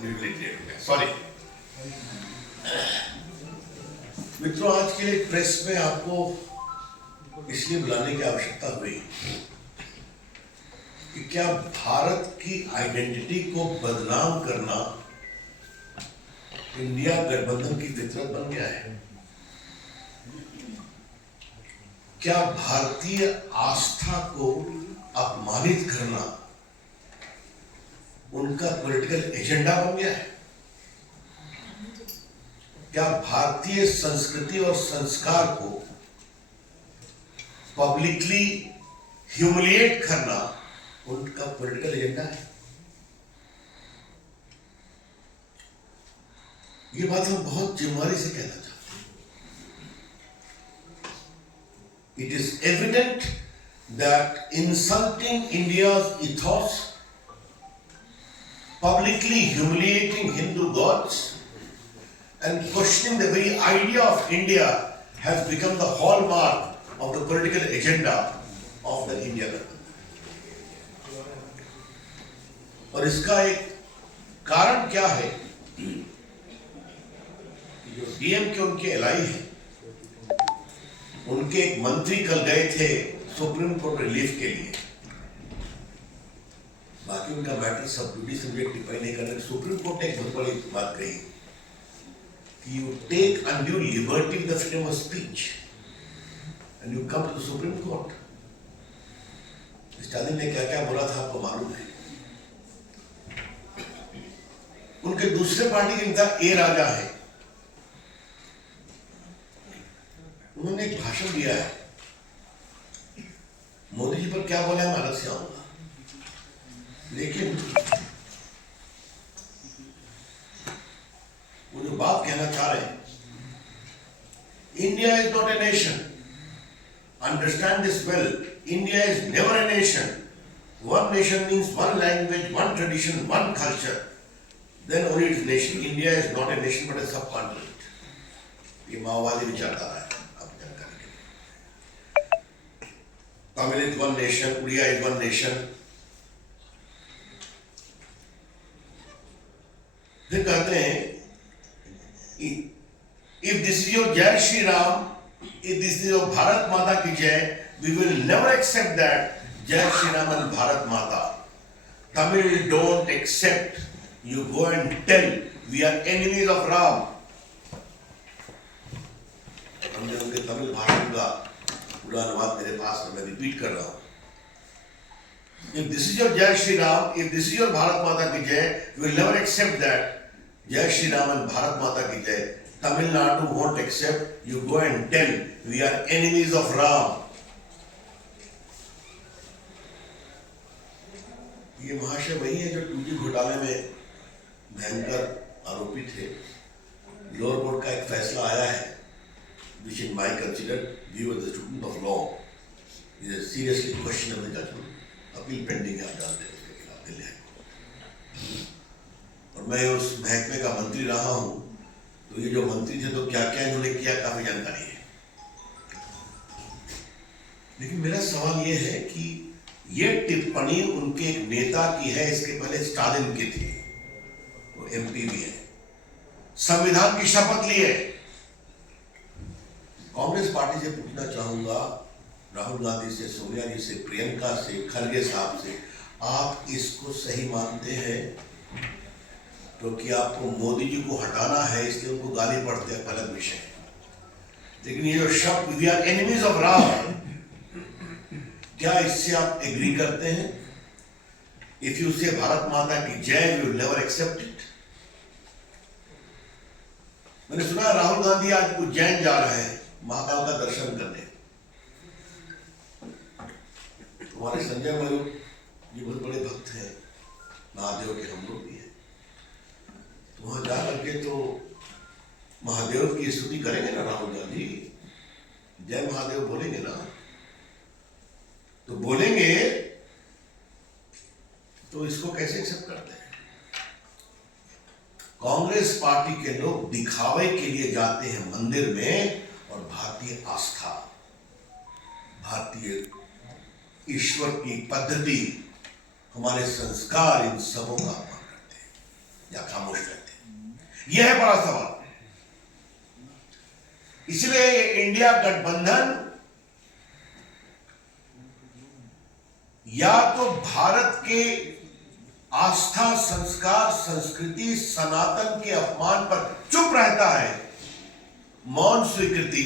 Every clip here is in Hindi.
सॉरी मित्रों, आज के लिए प्रेस में आपको इसलिए बुलाने की आवश्यकता हुई कि क्या भारत की आइडेंटिटी को बदनाम करना इंडिया गठबंधन की फितरत बन गया है? क्या भारतीय आस्था को अपमानित करना उनका पॉलिटिकल एजेंडा बन गया है? क्या भारतीय संस्कृति और संस्कार को पब्लिकली ह्यूमिलिएट करना उनका पॉलिटिकल एजेंडा है? ये बात हम बहुत जिम्मेदारी से कहना चाहते हैं। It is evident that insulting India's ethos, publicly humiliating Hindu gods, and questioning the very idea of India has become the hallmark of the political agenda of the India government. और इसका एक कारण क्या है? जो डीएम के उनके एलआई हैं, उनके एक मंत्री कल गए थे सुप्रीम कोर्ट रिलीफ के लिए। बाकी उनका मैटर सब जुडिस सब्जेक्ट टिप्पणी नहीं करने, सुप्रीम कोर्ट ने एक बहुत बड़ी बात कही कि you take undue liberty with the freedom of speech and you come to the Supreme Court. Stalin ने क्या क्या बोला था आपको मालूम है? उनके दूसरे पार्टी के नेता ए राजा है, उन्होंने एक भाषण दिया है। मोदी जी पर क्या बोला है मैं अलग से आऊंगा, लेकिन वो जो बात कहना चाह रहे हैं, India is not a nation, understand this well, India is never a nation, one nation means one language, one tradition, one culture, then only it is nation. India is not a nation but a subcontinent. ये माओवादी विचारधारा है, आप जानकारी के लिए। Tamil is one nation, Odia is one nation. फिर कहते हैं if this is your Jai Shri Ram, if this is your Bharat Mata ki Jai, we will never accept that Jai Shri Ram and Bharat Mata. Tamil don't accept. You go and tell we are enemies of Ram. हमने उनके तमिल भाषण का पूरा अनुवाद मेरे पास है, मैं रिपीट कर रहा हूँ। If this is your Jai Shri Ram, if this is your Bharat Mata ki Jai, we will never accept that. Jai Shri Ram and Bharat Mata ki Jai. Tamil Nadu won't accept. You go and tell we are enemies of Ram. ये महाशय वही है जो 2G घोटाले में भयंकर आरोपी थे। लोअर कोर्ट का एक फैसला आया है, which in my considered view as a student of law is a seriously questionable judgment. Appeal pending है, आप जानते हैं उसके खिलाफ दिल्ली हाईकोर्ट। और मैं उस महकमे का मंत्री रहा हूं, तो ये जो मंत्री थे तो क्या क्या इन्होंने किया काफी जानकारी है। लेकिन मेरा सवाल ये है कि ये टिप्पणी उनके एक नेता की है, इसके पहले स्टालिन की थी, वो एमपी भी है, संविधान की शपथ लिए। कांग्रेस पार्टी से पूछना चाहूंगा, राहुल गांधी से, सोनिया जी से, प्रियंका से, खड़गे साहब से, आप इसको सही मानते हैं? क्योंकि आपको मोदी जी को हटाना है, इसलिए उनको गाली पड़ते हैं, अलग विषय है। लेकिन ये जो शब्द we are enemies of Ram, क्या इससे आप एग्री करते हैं? इफ यू से भारत माता की जय, we will never accept it. मैंने सुना राहुल गांधी आज उज्जैन जा रहे हैं महाकाल का दर्शन करने। हमारे संजय मयूर ये बहुत बड़े भक्त हैं महादेव के, हम लोग भी हैं। वहां जा करके तो महादेव की स्तुति करेंगे ना राहुल गांधी, जय महादेव बोलेंगे ना, तो बोलेंगे तो इसको कैसे एक्सेप्ट करते हैं? कांग्रेस पार्टी के लोग दिखावे के लिए जाते हैं मंदिर में, और भारतीय आस्था, भारतीय ईश्वर की पद्धति, हमारे संस्कार, इन सबों का अपमान करते हैं। या खामोश रहते हैं? यह है बड़ा सवाल। इसलिए इंडिया गठबंधन या तो भारत के आस्था, संस्कार, संस्कृति, सनातन के अपमान पर चुप रहता है, मौन स्वीकृति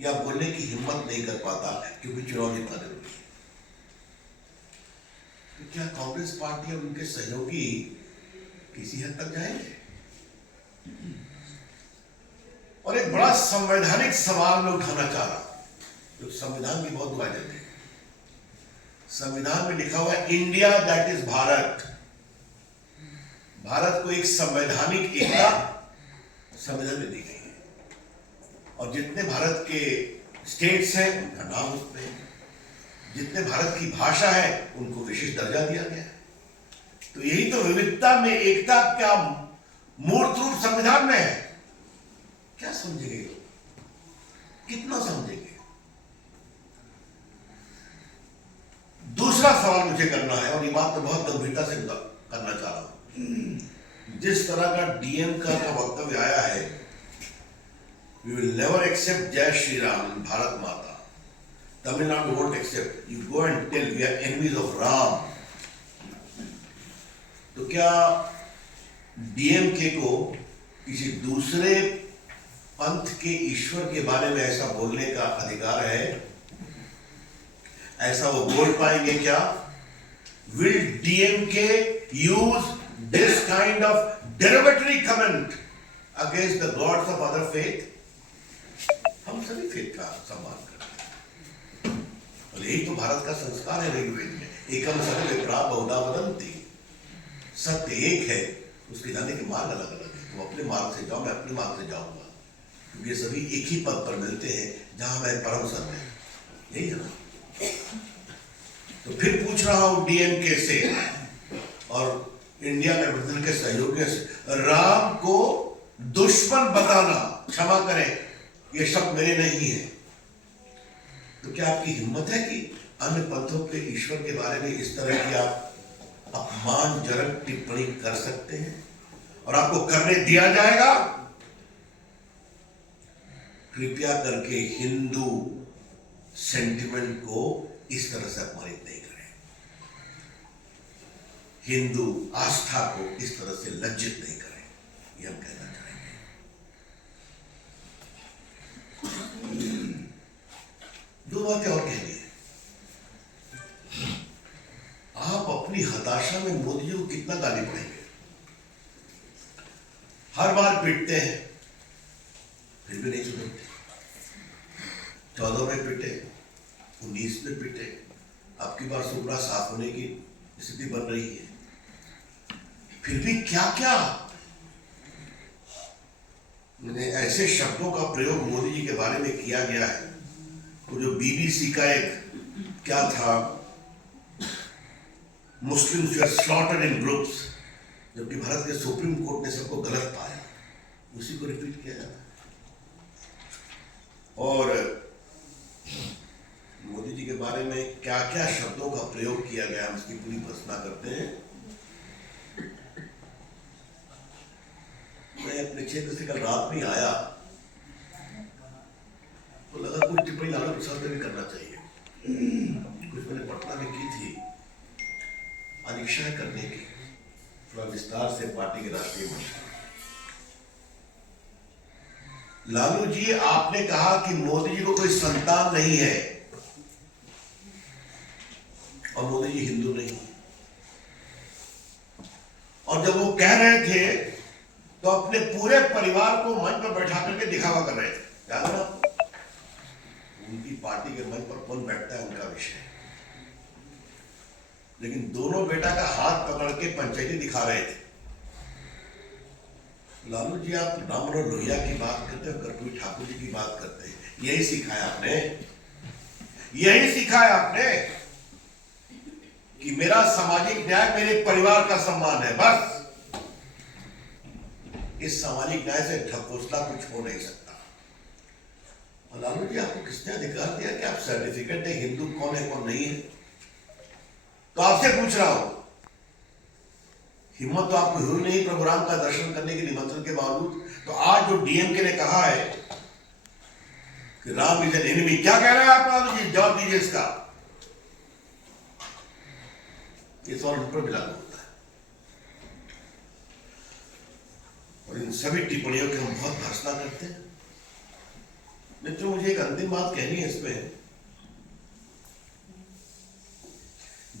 या बोलने की हिम्मत नहीं कर पाता, क्योंकि चुनाव जीतना जरूरी है। तो क्या कांग्रेस पार्टी और उनके सहयोगी किसी हद तक जाएंगे? और एक बड़ा संवैधानिक सवाल मैं उठाना चाह रहा हूं, जो संविधान की बहुत दुआ देते हैं। संविधान में लिखा हुआ है India that is Bharat. Bharat को एक संवैधानिक एकता संविधान में दी गई है, और जितने भारत के स्टेट्स हैं उनका नाम उसमें है, जितने भारत की भाषा है उनको विशेष दर्जा दिया गया है। तो यही तो विविधता में एकता का मूर्त रूप संविधान में है। क्या समझेंगे लोग? कितना समझेंगे? दूसरा सवाल मुझे करना है, और ये बात मैं बहुत गंभीरता से करना चाह रहा हूं। जिस तरह का डीएम का वक्तव्य आया है, वी विल नेवर एक्सेप्ट जय Shri Ram, Bharat Mata, Tamil Nadu won't accept, you go and tell we are enemies of Ram. तो क्या डीएमके को किसी दूसरे पंथ के ईश्वर के बारे में ऐसा बोलने का अधिकार है? ऐसा वो बोल पाएंगे क्या? Will DMK use this kind of derogatory comment against the gods of other faith? हम सभी फेथ का सम्मान करते हैं, और यही तो भारत का संस्कार है ऋग्वेद में, एकम सत्य विप्रा बहुधा वदन्ति। सत्य एक है, उसके जाने के मार्ग अलग अलग है। तुम अपने मार्ग से जाओ, मैं अपने मार्ग से जाऊंगा, क्योंकि ये सभी एक ही पद पर मिलते हैं जहां मैं परम सत्य है। यही है ना? तो फिर पूछ रहा हूं डीएमके से और इंडिया गठबंधन के सहयोगियों से, राम को दुश्मन बताना, क्षमा करें, ये शब्द मेरे नहीं है। तो क्या आपकी हिम्मत है कि अन्य पंथों के ईश्वर के बारे में इस तरह की आप अपमानजनक टिप्पणी कर सकते हैं, और आपको करने दिया जाएगा? कृपया करके हिंदू सेंटिमेंट को इस तरह से अपमानित नहीं करें, हिंदू आस्था को इस तरह से लज्जित नहीं करें, ये हम कहना चाहेंगे। दो बातें और कहनी है। आप अपनी हताशा में मोदी जी को कितना गाली पड़ेंगे? हर बार पीटते हैं, फिर भी नहीं सुधरते। 14 में पीटे, 19 में पीटे, अब की बार सुपड़ा साफ होने की स्थिति बन रही है, फिर भी क्या क्या ऐसे शब्दों का प्रयोग मोदी जी के बारे में किया गया है। तो जो बीबीसी का एक क्या था, मुस्लिम्स वर स्लॉटर्ड इन ग्रुप्स, जबकि भारत के सुप्रीम कोर्ट ने सबको गलत पाया, उसी को रिपीट किया जाता है। और मोदी जी के बारे में क्या क्या शब्दों का प्रयोग किया गया, हम इसकी पूरी भर्त्सना करते हैं। मैं अपने क्षेत्र से कल रात में आया तो लगा कुछ टिप्पणी लालू प्रसाद ने भी करना चाहिए। कुछ मैंने पटना में की थी, आज इच्छा है करने की, थोड़ा विस्तार से पार्टी के राष्ट्रीय मंच। लालू जी, आपने कहा कि मोदी जी को कोई संतान नहीं है, और मोदी जी हिंदू नहीं है, और जब वो कह रहे थे तो अपने पूरे परिवार को मंच पर बैठा करके दिखावा कर रहे थे। याद है ना? उनकी पार्टी के मंच पर कौन बैठता है उनका विषय, लेकिन दोनों बेटा का हाथ पकड़ के पंचायती दिखा रहे थे। लालू जी, आप राम मनोहर लोहिया की बात करते हो, कर्पूरी ठाकुर जी की बात करते हैं, यही सिखाया आपने, यही सिखाया आपने कि मेरा सामाजिक न्याय मेरे परिवार का सम्मान है, बस। इस सामाजिक न्याय से ढकोसला कुछ हो नहीं सकता। और लालू जी, आपको किसने अधिकार दिया कि आप सर्टिफिकेट है हिंदू कौन है कौन नहीं है? तो आपसे पूछ रहा हूं हिम्मत तो आपको हुई नहीं प्रभु राम का दर्शन करने के निमंत्रण के बावजूद। तो आज जो डीएमके ने कहा है कि राम इज एन एनिमी, क्या कह रहा है आप? जवाब दीजिए इसका। ये सवाल उन पर भी लागू होता है। और इन सभी टिप्पणियों की हम बहुत भर्त्सना करते हैं। मित्रों, मुझे एक अंतिम बात कहनी है इसमें।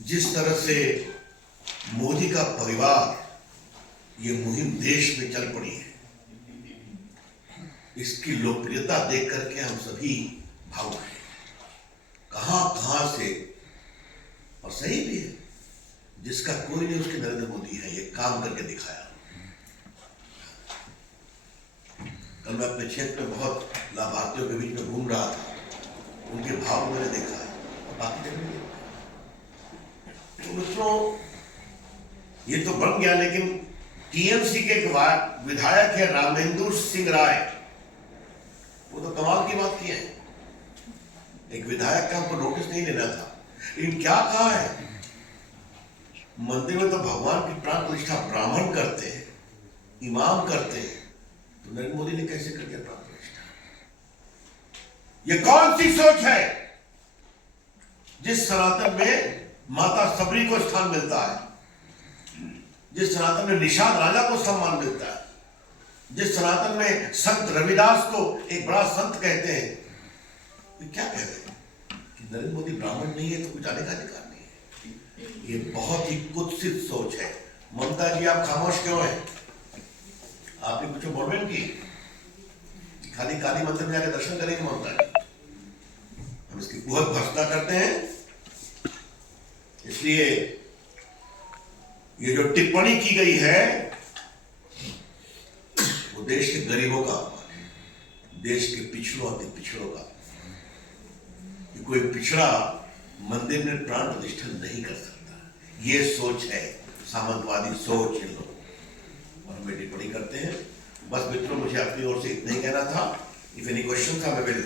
जिस तरह से मोदी का परिवार ये मुहिम देश में चल पड़ी है, इसकी लोकप्रियता देख करके हम सभी भावुक हैं। कहां से, और सही भी है, जिसका कोई नहीं उसके नरेंद्र मोदी है, ये काम करके दिखाया। कल मैं अपने क्षेत्र में बहुत लाभार्थियों के बीच में घूम रहा था, उनके भाव मैंने देखा है और बाकी जगह नहीं। तो मित्रों, ये तो बन गया, लेकिन टीएमसी के एक विधायक है रामेंद्र सिंह राय, वो तो कमाल की बात की है। एक विधायक का हमको नोटिस नहीं लेना था, लेकिन क्या कहा है? मंदिर में तो भगवान की प्राण प्रतिष्ठा ब्राह्मण करते हैं, इमाम करते हैं, तो नरेंद्र मोदी ने कैसे कर दिया प्राण प्रतिष्ठा? ये कौन सी सोच है? जिस सनातन में माता सबरी को स्थान मिलता है, जिस सनातन में निषाद राजा को सम्मान मिलता है, जिस सनातन में संत रविदास को एक बड़ा संत कहते हैं, तो क्या कह रहे हैं कि नरेंद्र मोदी ब्राह्मण नहीं है तो कुछ आने का अधिकार नहीं है? ये बहुत ही कुत्सित सोच है। ममता जी, आप खामोश क्यों हैं? आपने कुछ बोलबेन की? खाली काली मंदिर में जाकर दर्शन करेंगे ममता जी? हम इसकी बहुत भर्त्सना करते हैं। इसलिए ये जो टिप्पणी की गई है वो देश के गरीबों का अपमान है, देश के पिछड़ों और पिछड़ों का। कोई पिछड़ा मंदिर में प्राण प्रतिष्ठा नहीं कर सकता, ये सोच है, सामंतवादी सोच इन लोग, और हमें टिप्पणी करते हैं। बस मित्रों, मुझे अपनी ओर से इतना ही कहना था। इफ एनी क्वेश्चन था, मैं विल